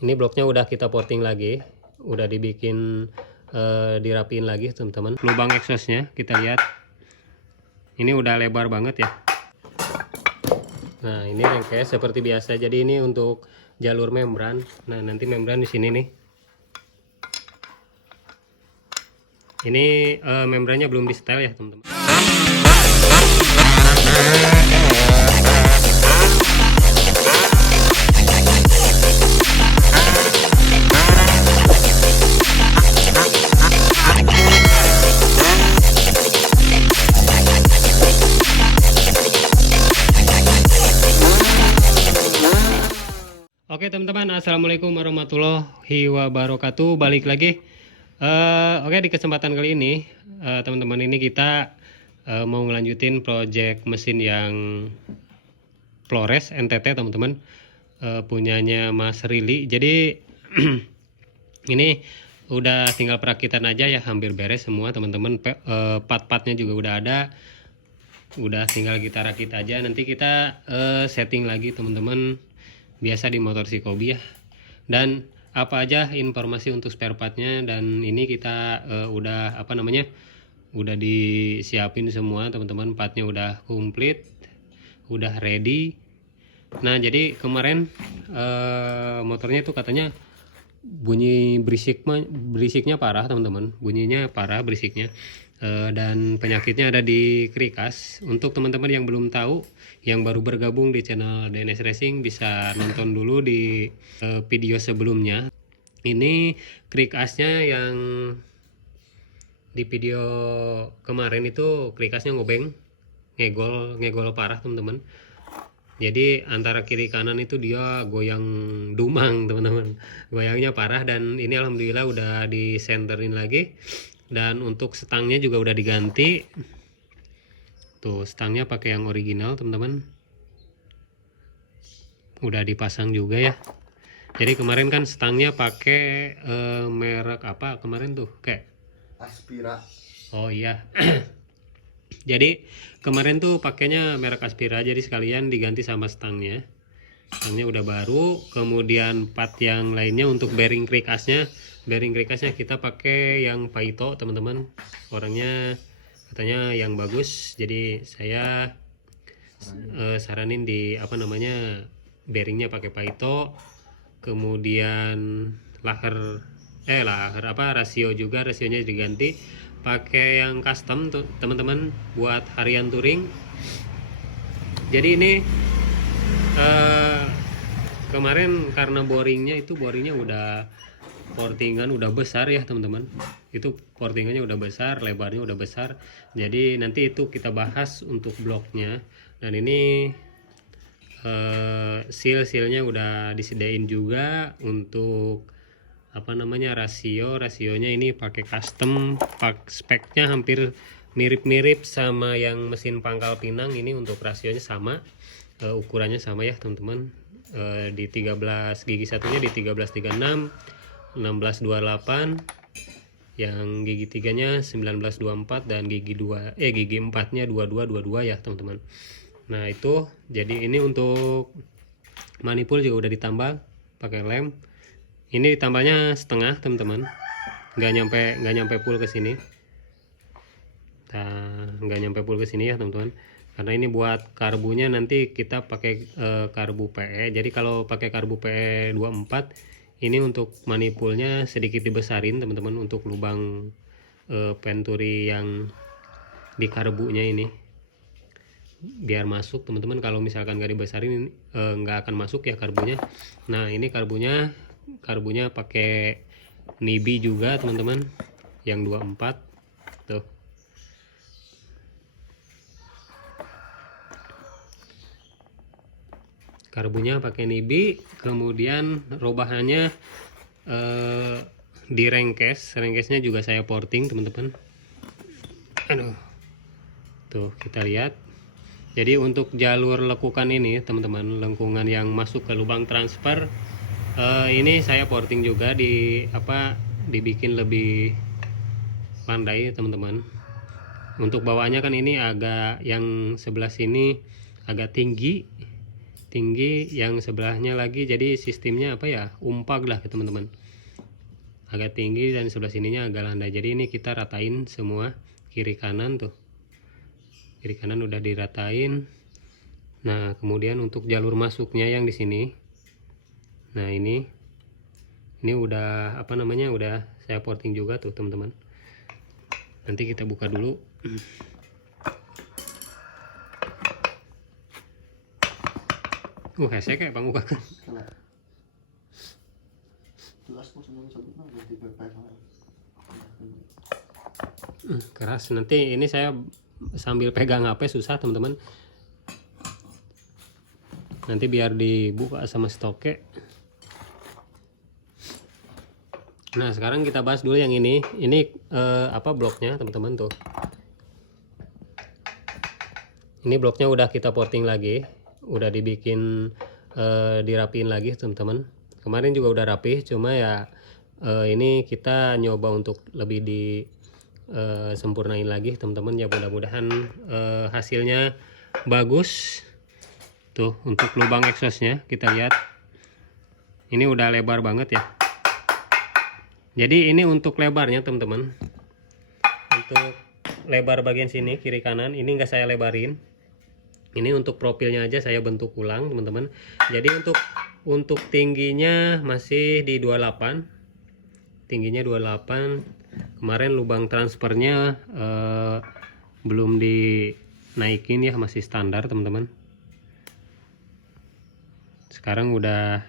Ini bloknya udah kita porting lagi, udah dibikin dirapiin lagi teman-teman. Lubang exhaustnya kita lihat, ini udah lebar banget ya. Nah ini rengkes seperti biasa, jadi ini untuk jalur membran. Nah nanti membran di sini nih. Ini membrannya belum di setel ya teman-teman. Oke teman-teman, assalamualaikum warahmatullahi wabarakatuh. Balik lagi. Oke, di kesempatan kali ini teman-teman, ini kita mau ngelanjutin project mesin yang Flores NTT teman-teman, punyanya Mas Rili. Jadi ini udah tinggal perakitan aja ya, hampir beres semua teman-teman. Part-partnya juga udah ada, udah tinggal kita rakit aja. Nanti kita setting lagi teman-teman, biasa di motor si Kobi ya. Dan apa aja informasi untuk spare partnya, dan ini kita udah udah disiapin semua teman-teman. Partnya udah komplit, udah ready. Nah jadi kemarin motornya itu katanya bunyi berisiknya parah teman-teman, bunyinya parah berisiknya. Dan penyakitnya ada di krikas. Untuk teman-teman yang belum tahu, yang baru bergabung di channel DNS Racing, bisa nonton dulu di video sebelumnya. Ini krikasnya yang di video kemarin itu krikasnya ngobeng, ngegol parah teman-teman. Jadi antara kiri kanan itu dia goyang dumang teman-teman, goyangnya parah. Dan ini alhamdulillah udah disenterin lagi. Dan untuk stangnya juga udah diganti. Tuh stangnya pakai yang original teman-teman, udah dipasang juga ya. Jadi kemarin kan stangnya pakai merek apa kemarin tuh, kayak Aspira. Oh iya. Jadi kemarin tuh pakainya merek Aspira, jadi sekalian diganti sama stangnya. Stangnya udah baru. Kemudian part yang lainnya untuk bearing krikasnya kita pakai yang Paito teman-teman. Orangnya katanya yang bagus, jadi saya saranin di bearingnya pakai Paito. Kemudian rasio juga, rasionya diganti pakai yang custom tuh teman-teman, buat harian touring. Jadi ini kemarin karena boringnya udah portingan udah besar ya teman-teman, itu portingannya udah besar, lebarnya udah besar. Jadi nanti itu kita bahas untuk bloknya. Dan ini seal-sealnya udah disediain juga. Untuk rasionya ini pakai custom, speknya hampir mirip-mirip sama yang mesin pangkal pinang. Ini untuk rasionya sama, ukurannya sama ya teman-teman. Di 13 gigi satunya di 1336 1628, yang gigi 3-nya 1924, dan gigi 4-nya 2222 ya teman-teman. Nah itu jadi ini untuk manipul juga udah ditambal pakai lem. Ini ditambahnya setengah teman-teman, nggak nyampe full ke sini. Nggak nyampe full ke sini ya teman-teman, karena ini buat karbunya nanti kita pakai karbu PE. Jadi kalau pakai karbu PE 24, ini untuk manipulnya sedikit dibesarin teman-teman, untuk lubang venturi yang di karbunya ini biar masuk teman-teman. Kalau misalkan nggak dibesarin nggak akan masuk ya karbunya. Nah ini karbunya pakai Nibi juga teman-teman, yang 24 tuh. Karbunya pakai Nibi. Kemudian robahannya di rengkesnya juga saya porting teman-teman. Aduh, tuh kita lihat. Jadi untuk jalur lekukan ini teman-teman, lengkungan yang masuk ke lubang transfer, ini saya porting juga, dibikin lebih landai teman-teman. Untuk bawaannya kan ini agak, yang sebelah sini agak tinggi, tinggi, yang sebelahnya lagi, jadi sistemnya apa ya, umpag lah teman-teman, agak tinggi dan sebelah sininya agak landai. Jadi ini kita ratain semua kiri kanan tuh, kiri kanan udah diratain. Nah kemudian untuk jalur masuknya yang di sini, nah ini udah apa namanya, udah saya porting juga tuh teman-teman. Nanti kita buka dulu. Hese kayak panguka kan. Keras. Nanti ini saya sambil pegang HP susah teman-teman. Nanti biar dibuka sama stoknya. Nah sekarang kita bahas dulu yang ini. Ini apa bloknya teman-teman tuh. Ini bloknya udah kita porting lagi, udah dibikin dirapiin lagi teman-teman. Kemarin juga udah rapih, cuma ya ini kita nyoba untuk lebih sempurnain lagi teman-teman. Ya mudah-mudahan hasilnya bagus. Tuh untuk lubang exhaustnya kita lihat, ini udah lebar banget ya. Jadi ini untuk lebarnya teman-teman, untuk lebar bagian sini kiri kanan ini enggak saya lebarin. Ini untuk profilnya aja saya bentuk ulang teman-teman. Jadi untuk tingginya masih di 28, tingginya 28. Kemarin lubang transfernya belum dinaikin ya, masih standar teman-teman. Sekarang udah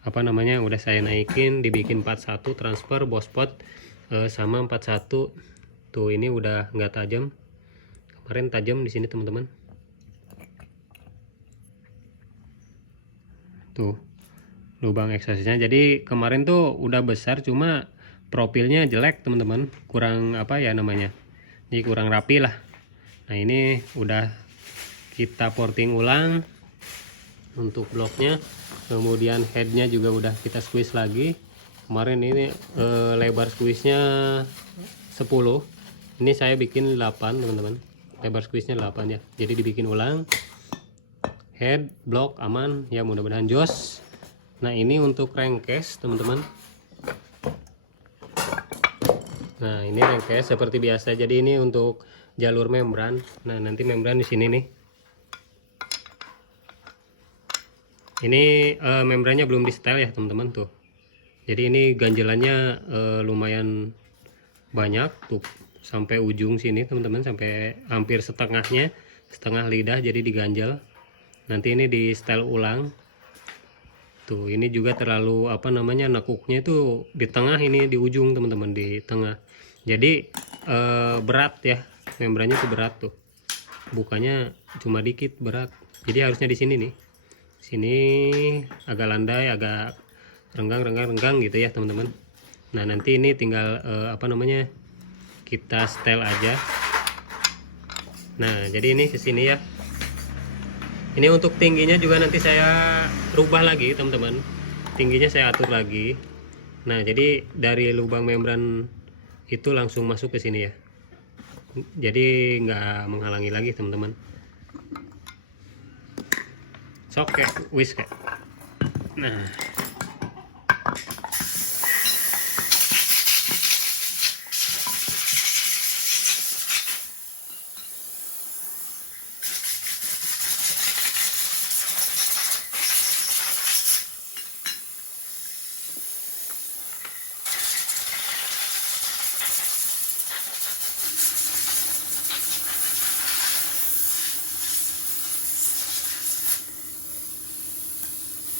apa namanya, udah saya naikin, dibikin 41 transfer bospot sama 41. Tuh ini udah nggak tajam, kemarin tajam di sini teman-teman. Tuh lubang exhaustnya, jadi kemarin tuh udah besar, cuma profilnya jelek teman-teman, kurang apa ya namanya, jadi kurang rapi lah. Nah ini udah kita porting ulang untuk bloknya, kemudian headnya juga udah kita squeeze lagi. Kemarin ini lebar squeeze-nya 10, ini saya bikin 8 teman-teman, lebar squeeze-nya 8 ya, jadi dibikin ulang. Head blok aman ya, mudah-mudahan jos. Nah ini untuk crankcase teman-teman. Nah ini crankcase seperti biasa, jadi ini untuk jalur membran. Nah nanti membran di sini nih, ini membrannya belum di setel ya teman-teman tuh. Jadi ini ganjelannya lumayan banyak tuh, sampai ujung sini teman-teman, sampai hampir setengahnya, setengah lidah jadi diganjel. Nanti ini di setel ulang tuh. Ini juga terlalu apa namanya, nekuknya itu di tengah, ini di ujung teman-teman, di tengah. Jadi berat ya, membrannya tuh berat tuh, bukanya cuma dikit berat. Jadi harusnya di sini nih, sini agak landai, agak renggang gitu ya teman-teman. Nah nanti ini tinggal apa namanya, kita setel aja. Nah jadi ini ke sini ya. Ini untuk tingginya juga nanti saya rubah lagi teman-teman, tingginya saya atur lagi. Nah jadi dari lubang membran itu langsung masuk ke sini ya, jadi nggak menghalangi lagi teman-teman. Sok kayak wis kayak. Nah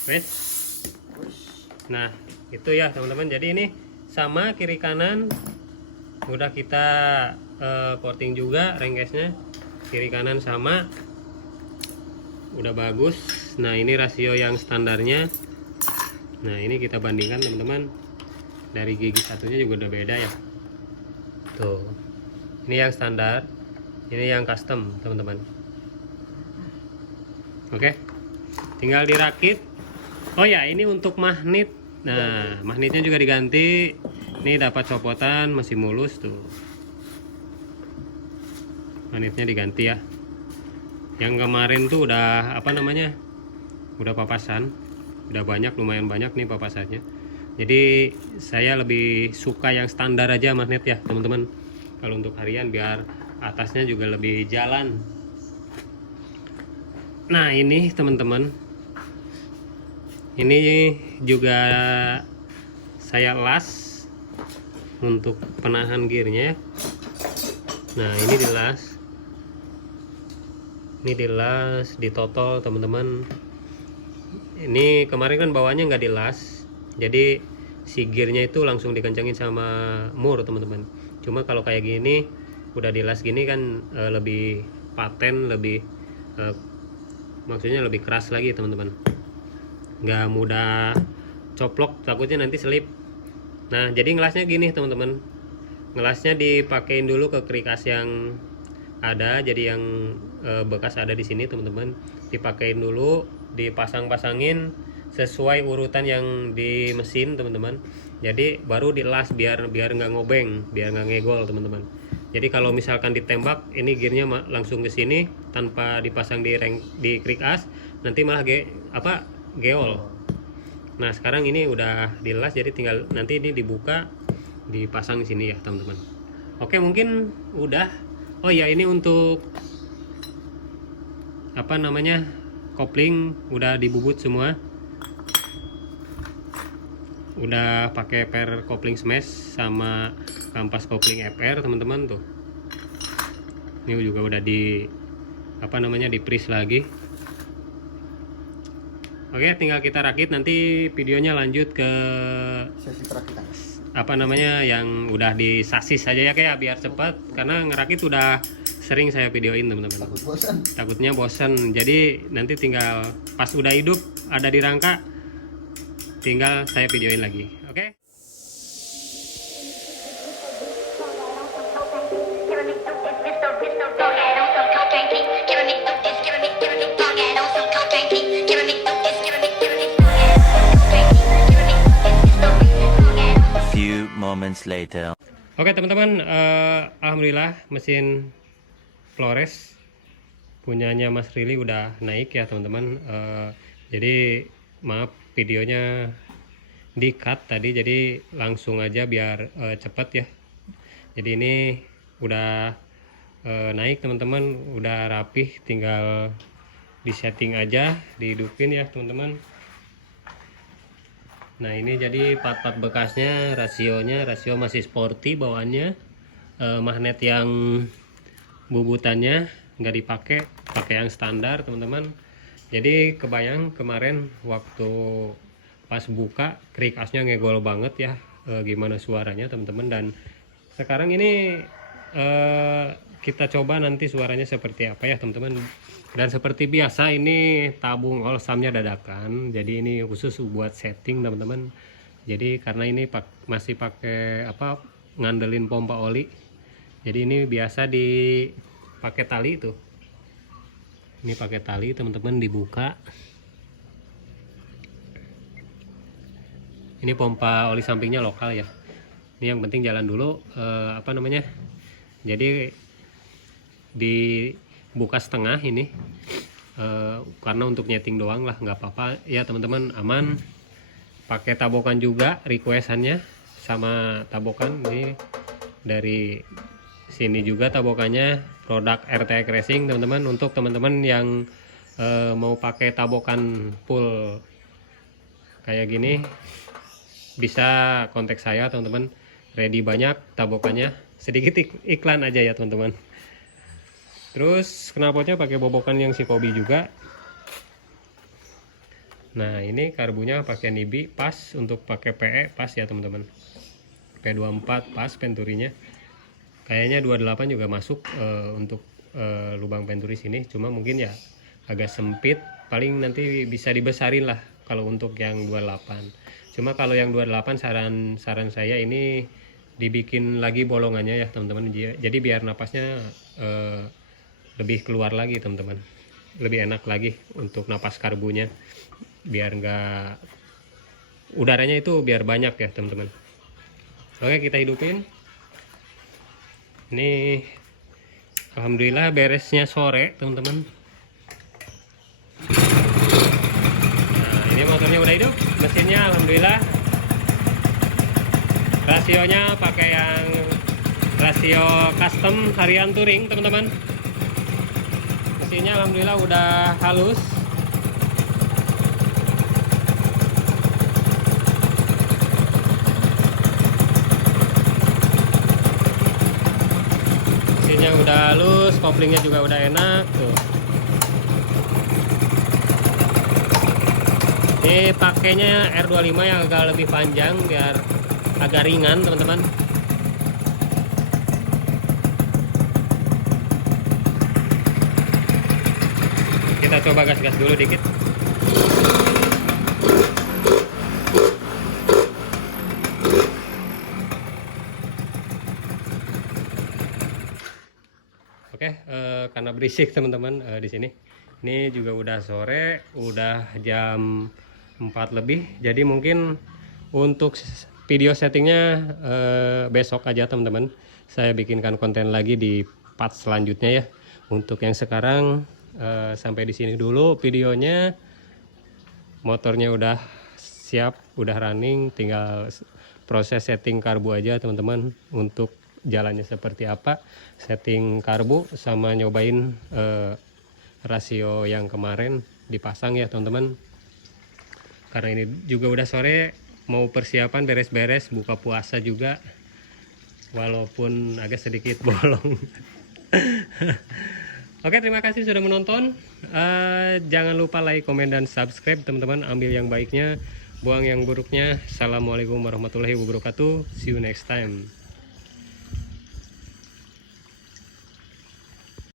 wes. Nah itu ya teman-teman, jadi ini sama kiri kanan udah kita porting juga, crankcase-nya kiri kanan sama, udah bagus. Nah ini rasio yang standarnya. Nah ini kita bandingkan teman-teman, dari gigi satunya juga udah beda ya tuh. Ini yang standar, ini yang custom teman-teman. Oke, tinggal dirakit. Oh ya, ini untuk magnet. Nah magnetnya juga diganti. Ini dapat copotan, masih mulus tuh, magnetnya diganti ya. Yang kemarin tuh udah apa namanya, udah papasan, udah banyak, lumayan banyak nih papasannya. Jadi saya lebih suka yang standar aja magnet ya teman-teman, kalau untuk harian, biar atasnya juga lebih jalan. Nah ini teman-teman, ini juga saya las untuk penahan gearnya. Nah ini dilas, ditotol teman-teman. Ini kemarin kan bawahnya nggak dilas, jadi si gearnya itu langsung dikencangin sama mur teman-teman. Cuma kalau kayak gini udah dilas gini kan lebih paten, lebih maksudnya lebih keras lagi teman-teman, nggak mudah coplok, takutnya nanti selip. Nah jadi ngelasnya gini teman-teman, ngelasnya dipakein dulu ke krikas yang ada, jadi yang bekas ada di sini teman-teman, dipakein dulu, dipasang-pasangin sesuai urutan yang di mesin teman-teman. Jadi baru dilas biar nggak ngobeng, biar nggak ngegol teman-teman. Jadi kalau misalkan ditembak, ini gearnya langsung ke sini tanpa dipasang di krikas, nanti malah geol. Nah sekarang ini udah dilas, jadi tinggal nanti ini dibuka, dipasang di sini ya teman-teman. Oke, mungkin udah. Oh ya, ini untuk kopling udah dibubut semua, udah pakai per kopling smash sama kampas kopling FR teman-teman tuh. Ini juga udah di di-freeze lagi. Oke, tinggal kita rakit, nanti videonya lanjut ke sesi perakitan. Yang udah di sasis aja ya kayak, biar cepat, karena ngerakit udah sering saya videoin teman-teman. Takutnya bosan. Jadi nanti tinggal pas udah hidup ada di rangka, tinggal saya videoin lagi. Oke. Moments later. Oke teman-teman, alhamdulillah mesin Flores punyanya Mas Rili udah naik ya teman-teman. Jadi maaf videonya di cut tadi, jadi langsung aja biar cepet ya. Jadi ini udah naik teman-teman, udah rapih, tinggal disetting aja, dihidupin ya teman-teman. Nah ini jadi part-part bekasnya, rasio masih sporty bawaannya. Magnet yang bubutannya nggak dipakai, pakai yang standar teman-teman. Jadi kebayang kemarin waktu pas buka krikasnya ngegol banget ya, gimana suaranya teman-teman. Dan sekarang ini kita coba nanti suaranya seperti apa ya teman-teman. Dan seperti biasa ini tabung olsamnya dadakan, jadi ini khusus buat setting teman-teman. Jadi karena ini masih pakai ngandelin pompa oli, jadi ini biasa dipakai tali itu. Ini pakai tali teman-teman, dibuka. Ini pompa oli sampingnya lokal ya. Ini yang penting jalan dulu, jadi dibuka setengah ini, karena untuk nyeting doang lah, nggak apa-apa ya teman-teman, aman. Pakai tabokan juga requestannya, sama tabokan ini dari sini juga tabokannya, produk RTX Racing teman-teman. Untuk teman-teman yang mau pakai tabokan full kayak gini, bisa kontak saya teman-teman, ready banyak tabokannya. Sedikit iklan aja ya teman-teman. Terus knalpotnya pakai bobokan yang Shikobi juga. Nah ini karbunya pakai Nibi, pas untuk pakai PE pas ya teman-teman. P24 pas penturinya. Kayaknya 28 juga masuk untuk lubang penturi sini. Cuma mungkin ya agak sempit. Paling nanti bisa dibesarin lah kalau untuk yang 28. Cuma kalau yang 28 saran saya ini dibikin lagi bolongannya ya teman-teman. Jadi biar napasnya lebih keluar lagi teman-teman, lebih enak lagi untuk napas karbunya, biar enggak udaranya itu biar banyak ya teman-teman. Oke, kita hidupin. Ini alhamdulillah beresnya sore teman-teman. motornya udah hidup, mesinnya alhamdulillah. Rasionya pakai yang rasio custom harian touring teman-teman. Mesinnya alhamdulillah udah halus. Mesinnya udah halus, koplingnya juga udah enak tuh. Ini pakainya R25 yang agak lebih panjang biar agak ringan teman-teman. Kita coba gas-gas dulu dikit. Oke, karena berisik teman-teman di sini. Ini juga udah sore, udah jam 4 lebih. Jadi mungkin untuk video settingnya besok aja teman-teman. Saya bikinkan konten lagi di part selanjutnya ya. Untuk yang sekarang sampai di sini dulu videonya. Motornya udah siap, udah running, tinggal proses setting karbu aja teman-teman. Untuk jalannya seperti apa, setting karbu sama nyobain rasio yang kemarin dipasang ya teman-teman. Karena ini juga udah sore, mau persiapan beres-beres buka puasa juga, walaupun agak sedikit bolong. Oke, terima kasih sudah menonton. Jangan lupa like, komen, dan subscribe teman-teman. Ambil yang baiknya, buang yang buruknya. Assalamualaikum warahmatullahi wabarakatuh. See you next time.